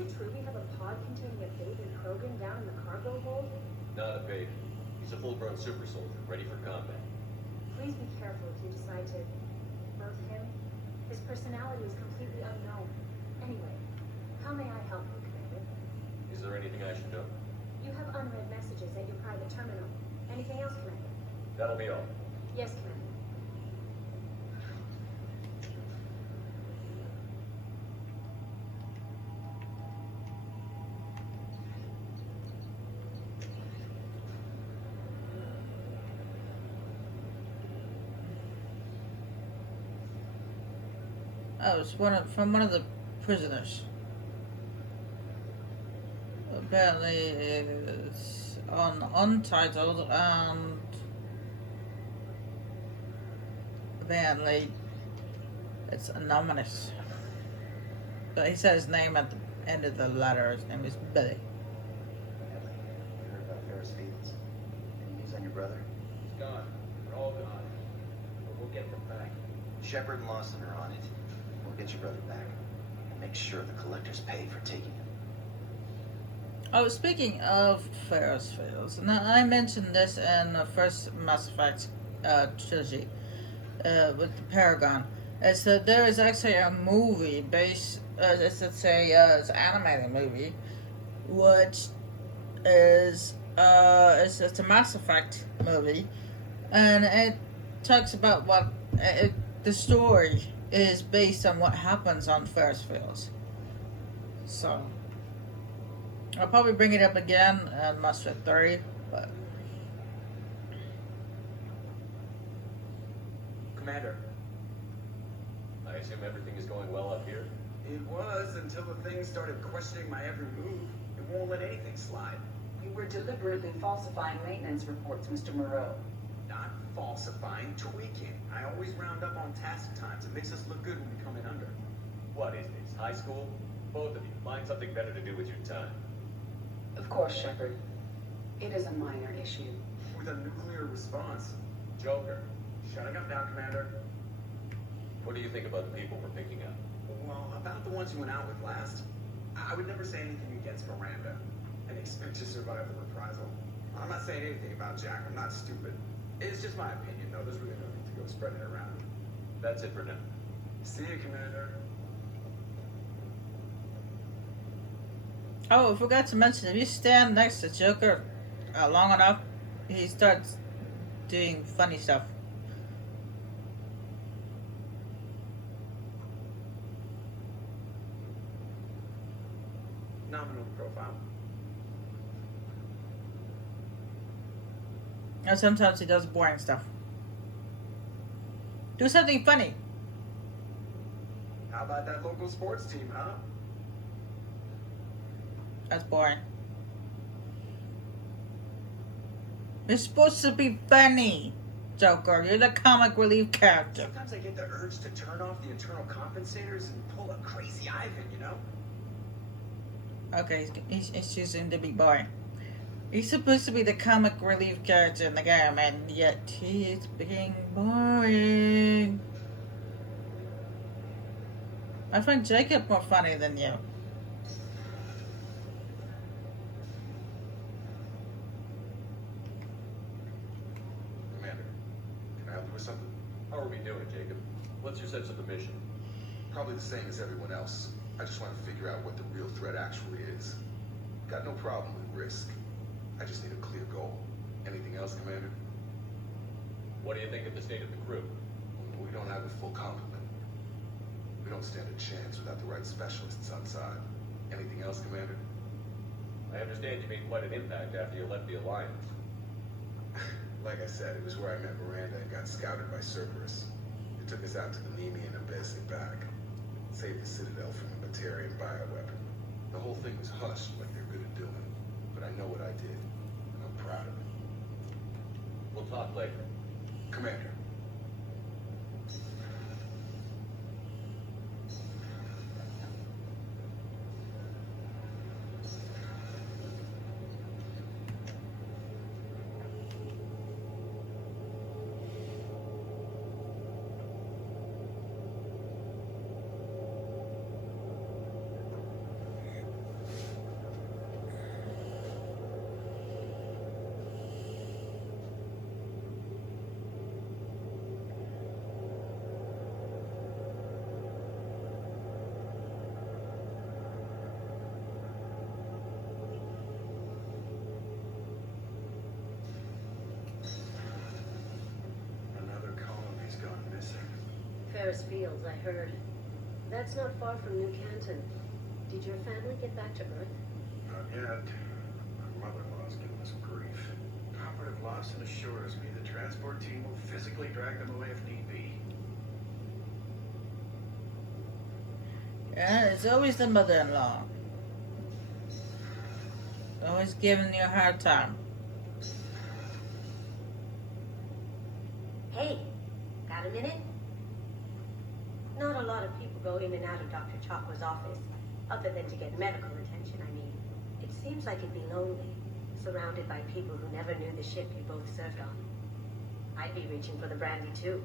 it true we have a pod containing a baby Krogan down in the cargo hold? Not a baby. He's a full-grown super soldier, ready for combat. Please be careful if you decide to birth him. His personality is completely unknown. Anyway, how may I help you, Commander? Is there anything I should know? You have unread messages at your private terminal. Anything else, Commander? That'll be all. Yes, Commander. Oh, it's from one of the prisoners. Apparently it's on Untitled, and apparently it's anonymous. But he said his name at the end of the letter. His name is Billy. Natalie, you heard about Ferris Fields? Any news on your brother? He's gone. They're all gone. But we'll get them back. Shepard and Lawson are on it. We'll get your brother back. And make sure the collectors pay for taking him. Oh, speaking of Ferris Fields, and I mentioned this in the first Mass Effect trilogy with the Paragon. Is that there is actually a movie based, it's an animated movie, which is it's a Mass Effect movie, and it talks about the story is based on what happens on Ferris Fields. So I'll probably bring it up again in Mass Effect 3, but Commander, I assume everything is going well up here? it was until the thing started questioning my every move. It won't let anything slide. You were deliberately falsifying maintenance reports, Mr. Moreau. Not falsifying, tweaking. I always round up on task times. It makes us look good when we come in under. What is this, high school? Both of you, find something better to do with your time. Of course, Shepard. It is a minor issue. With a nuclear response. Joker, Shutting up now, Commander. what do you think about the people we're picking up? Well, about the ones you went out with last, I would never say anything against Miranda and expect to survive the reprisal. I'm not saying anything about Jack. I'm not stupid. It's just my opinion, though. There's really no need to go spreading it around. That's it for now. See you, Commander. oh, I forgot to mention, if you stand next to Joker long enough, he starts doing funny stuff. Nominal profile. And sometimes he does boring stuff. Do something funny. How about that local sports team, huh? That's boring. You're supposed to be funny, Joker. You're the comic relief character. Sometimes I get the urge to turn off the internal compensators and pull a crazy Ivan, you know? Okay, he's choosing to be boring. He's supposed to be the comic relief character in the game, and yet he's being boring. I find Jacob more funny than you. Commander, can I help you with something? How are we doing, Jacob? What's your sense of the mission? Probably the same as everyone else. I just want to figure out what the real threat actually is. Got no problem with risk. I just need a clear goal. Anything else, Commander? What do you think of the state of the crew? We don't have a full complement. We don't stand a chance without the right specialists on side. Anything else, Commander? I understand you made quite an impact after you left the Alliance. Like I said, it was where I met Miranda and got scouted by Cerberus. They took us out to the Nemean Abyss and back. Saved the Citadel from a Batarian bioweapon. The whole thing was hushed like they're good at doing. But I know what I did, and I'm proud of it. We'll talk later. Commander. Ferris Fields, I heard. That's not far from New Canton. Did your family get back to Earth? Not yet. My mother-in-law's giving us grief. Operative Lawson assures me the transport team will physically drag them away if need be. Yeah, it's always the mother-in-law. Always giving you a hard time. Hey, got a minute? Not a lot of people go in and out of Dr. Chakwa's office, other than to get medical attention, I mean. It seems like it'd be lonely, surrounded by people who never knew the ship you both served on. I'd be reaching for the brandy too.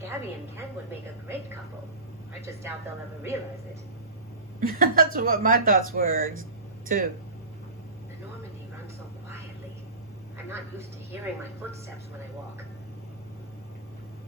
Gabby and Ken would make a great couple. I just doubt they'll ever realize it. That's what my thoughts were, too. The Normandy runs so quietly. I'm not used to hearing my footsteps when I walk.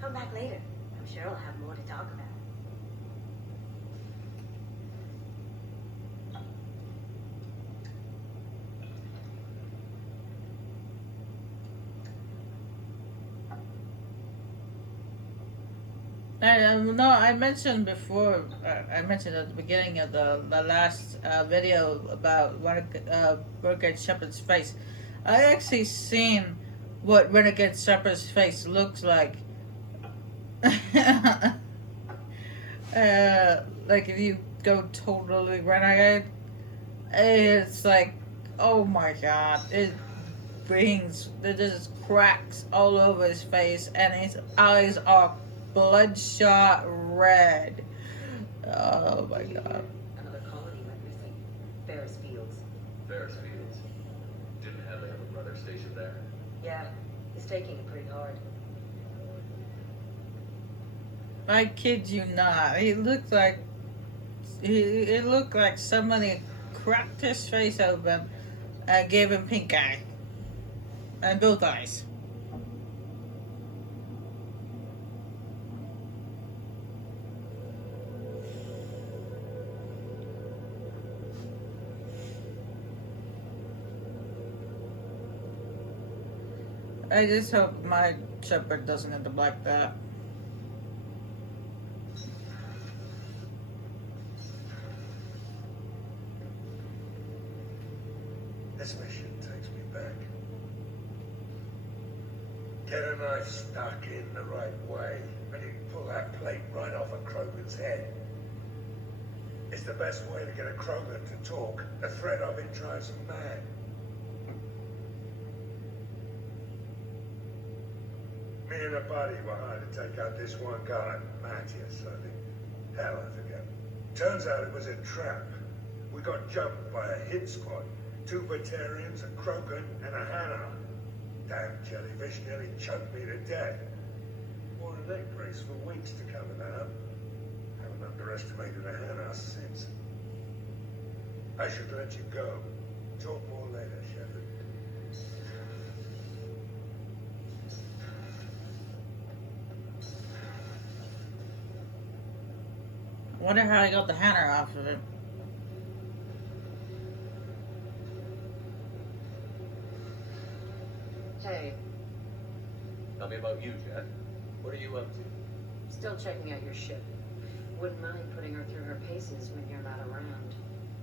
Come back later. I'm sure I'll have more to talk about. I mentioned before, I mentioned at the beginning of the last video about Renegade Shepard's face. I actually seen what Renegade Shepard's face looks like. Like if you go totally Renegade, it's like, oh my god, there's just cracks all over his face and his eyes are bloodshot red. Oh my god. Another colony went missing. Ferris Fields. Ferris Fields. Didn't Hadley have a brother stationed there? Yeah, he's taking it pretty hard. I kid you not. He looked like it looked like somebody cracked his face open and gave him pink eye. And both eyes. I just hope my Shepherd doesn't end up like that. This mission takes me back. Get a knife stuck in the right way, and you pull that plate right off a Krogan's head. It's the best way to get a Krogan to talk. The threat of it drives them mad. Me and a buddy were hired to take out this one guy, Matthias, I think. Hell, I forget. Turns out it was a trap. We got jumped by a hit squad. 2 Batarians, a Krogan, and a Hanar. Damn jellyfish nearly choked me to death. Wore a neck brace for weeks to cover that up. Haven't underestimated a Hanar since. I should let you go. Talk more later, Shepard. Wonder how he got the Hanar off of him. Hey, Tell me about you, Jack. What are you up to? still checking out your ship. Wouldn't mind putting her through her paces when you're not around.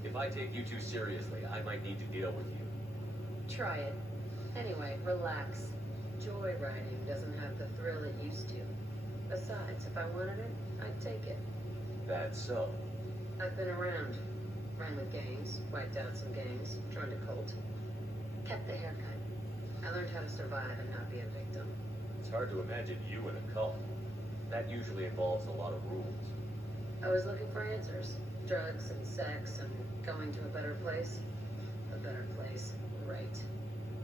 If I take you too seriously, I might need to deal with you. Try it. Anyway, relax. Joyriding doesn't have the thrill it used to. Besides, if I wanted it, I'd take it. That's so. I've been around. Ran with gangs, wiped out some gangs, joined a cult. Kept the haircut. I learned how to survive and not be a victim. It's hard to imagine you in a cult. That usually involves a lot of rules. I was looking for answers. Drugs and sex and going to a better place. A better place, right.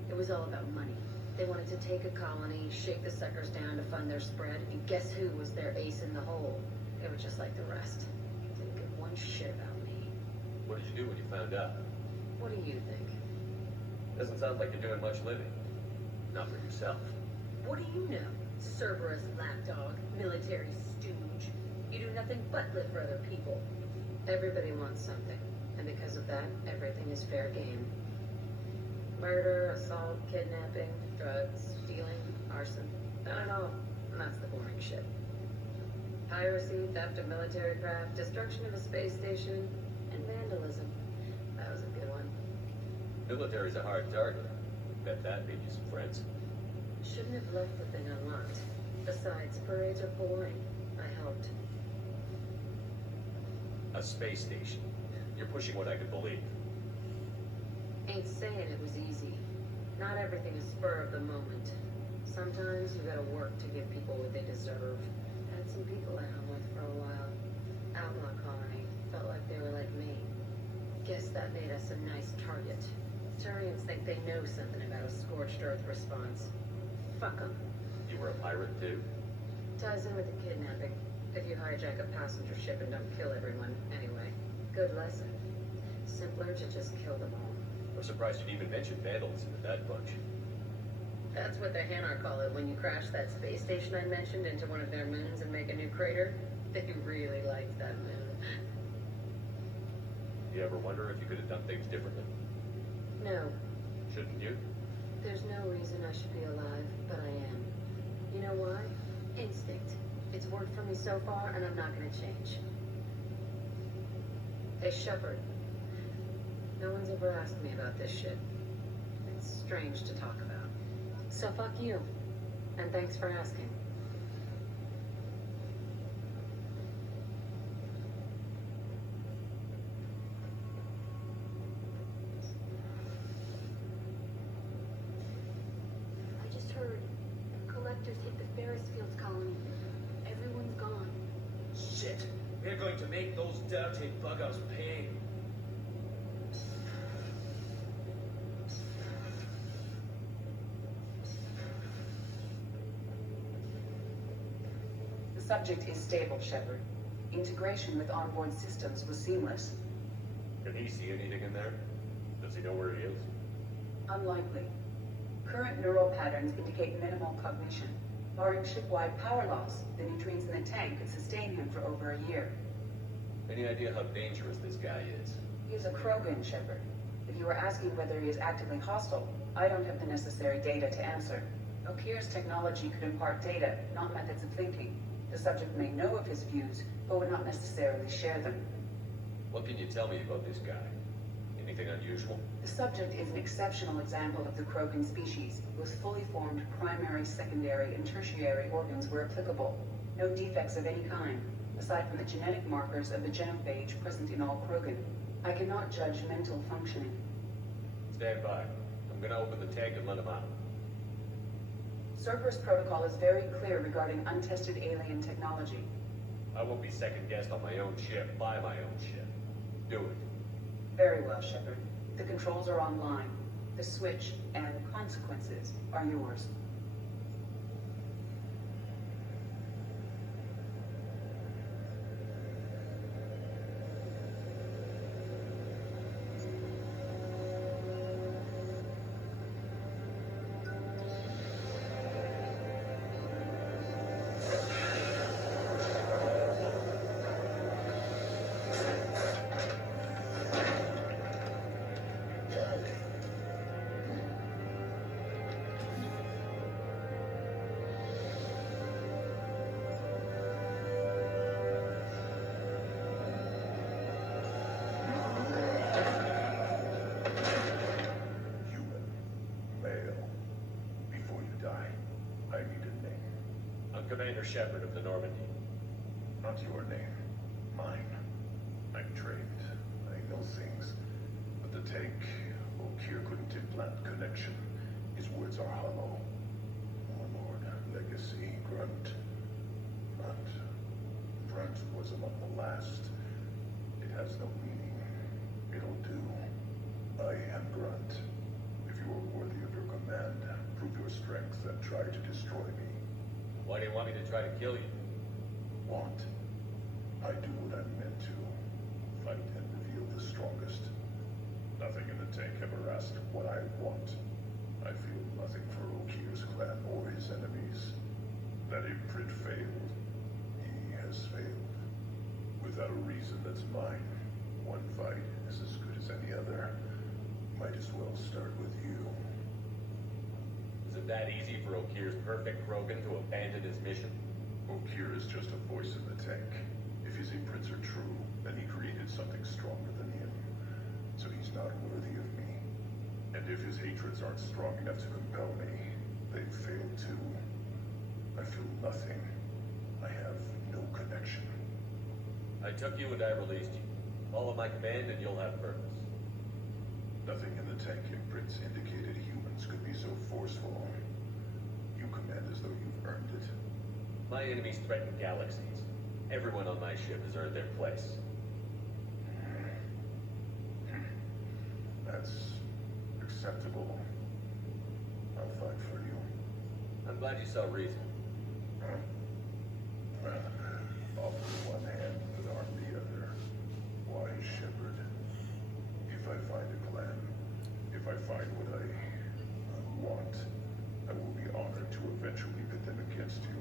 It was all about money. They wanted to take a colony, shake the suckers down to fund their spread, and guess who was their ace in the hole? They were just like the rest. Didn't give one shit about me. What did you do when you found out? What do you think? Doesn't sound like you're doing much living. Not for yourself. What do you know? Cerberus lapdog, military stooge. You do nothing but live for other people. Everybody wants something, and because of that, everything is fair game. Murder, assault, kidnapping, drugs, stealing, arson. Not at all. And that's the boring shit. Piracy, theft of military craft, destruction of a space station, and vandalism. That was a good one. Military's a hard target. Bet that made you some friends. Shouldn't have left the thing unlocked. Besides, parades are boring. I helped. A space station. You're pushing what I could believe. Ain't saying it was easy. Not everything is spur of the moment. Sometimes you gotta work to give people what they deserve. Had some people I hung with for a while. Outlaw colony. Felt like they were like me. Guess that made us a nice target. Turians think they know something about a scorched earth response. Fuck 'em. You were a pirate too? Ties in with the kidnapping. If you hijack a passenger ship and don't kill everyone, anyway. Good lesson. Simpler to just kill them all. I'm surprised you'd even mention vandalism in that bunch. That's what the Hanar call it when you crash that space station I mentioned into one of their moons and make a new crater. They really liked that moon. You ever wonder if you could have done things differently? No, Shouldn't you? there's no reason I should be alive, but I am. You know why? Instinct. It's worked for me so far, and I'm not gonna change. Hey, Shepard. No one's ever asked me about this shit. It's strange to talk about. So fuck you. And thanks for asking. I just heard collectors hit the Ferris Fields colony. Everyone's gone. Shit! We're going to make those dirty buggers pay. The subject is stable, Shepard. Integration with onboard systems was seamless. Can he see anything in there? Does he know where he is? Unlikely. Current neural patterns indicate minimal cognition. Barring ship-wide power loss, the neutrines in the tank could sustain him for over a year. Any idea how dangerous this guy is? He is a Krogan, Shepard. If you were asking whether he is actively hostile, I don't have the necessary data to answer. O'Keefe's technology could impart data, not methods of thinking. The subject may know of his views, but would not necessarily share them. What can you tell me about this guy? Anything unusual? The subject is an exceptional example of the Krogan species, with fully formed primary, secondary, and tertiary organs where applicable. No defects of any kind, aside from the genetic markers of the genophage present in all Krogan. I cannot judge mental functioning. Stand by. I'm gonna open the tank and let him out. Cerberus protocol is very clear regarding untested alien technology. I won't be second-guessed on my own ship, by my own ship. Do it. Very well, Shepard. The controls are online. The switch and consequences are yours. Human. Male. Before you die, I need a name. I'm Commander Shepard of the Normandy. Not your name. Mine. I'm trained. I know things. But the tank, O'Keefe couldn't implant connection. His words are hollow. Warlord, legacy, grunt. Grunt. Grunt was among the last. It has no meaning. It'll do. I am Grunt. If you are worthy of your command, prove your strength and try to destroy me. Why do you want me to try to kill you? Want? I do what I'm meant to. Fight and reveal the strongest. Nothing in the tank ever asked what I want. I feel nothing for O'Keefe's clan or his enemies. That imprint failed. He has failed. Without a reason that's mine. One fight is as good as any other. Might as well start with you. Is it that easy for O'Keefe's perfect Krogan to abandon his mission? Okir is just a voice in the tank. If his imprints are true, then he created something stronger than him. So he's not worthy of me. And if his hatreds aren't strong enough to compel me, they've failed too. I feel nothing. I have no connection. I took you and I released you. Follow my command and you'll have purpose. Nothing in the tank imprints indicated humans could be so forceful. You command as though you've earned it. My enemies threaten galaxies. Everyone on my ship has earned their place. That's acceptable. I'll fight for you. I'm glad you saw reason. Well, off with one hand, but arm the other. Wise shepherd. If I find a plan, if I find what I want, I will be honored to eventually pit them against you.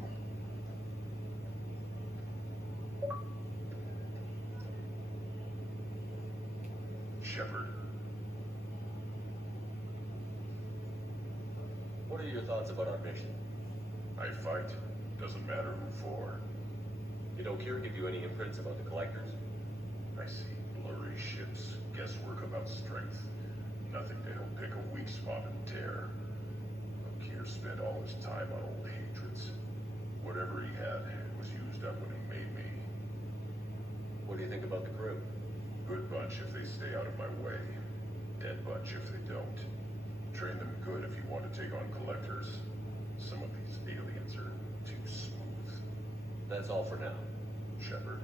Shepherd. What are your thoughts about our mission? I fight. Doesn't matter who for. Did Okir give you any imprints about the collectors? I see blurry ships, guesswork about strength. Nothing to help pick a weak spot and tear. Okir spent all his time on old hatreds. Whatever he had was used up when he made me. What do you think about the crew? Good bunch if they stay out of my way. Dead bunch if they don't. Train them good if you want to take on collectors. Some of these aliens are too smooth. That's all for now. Shepard.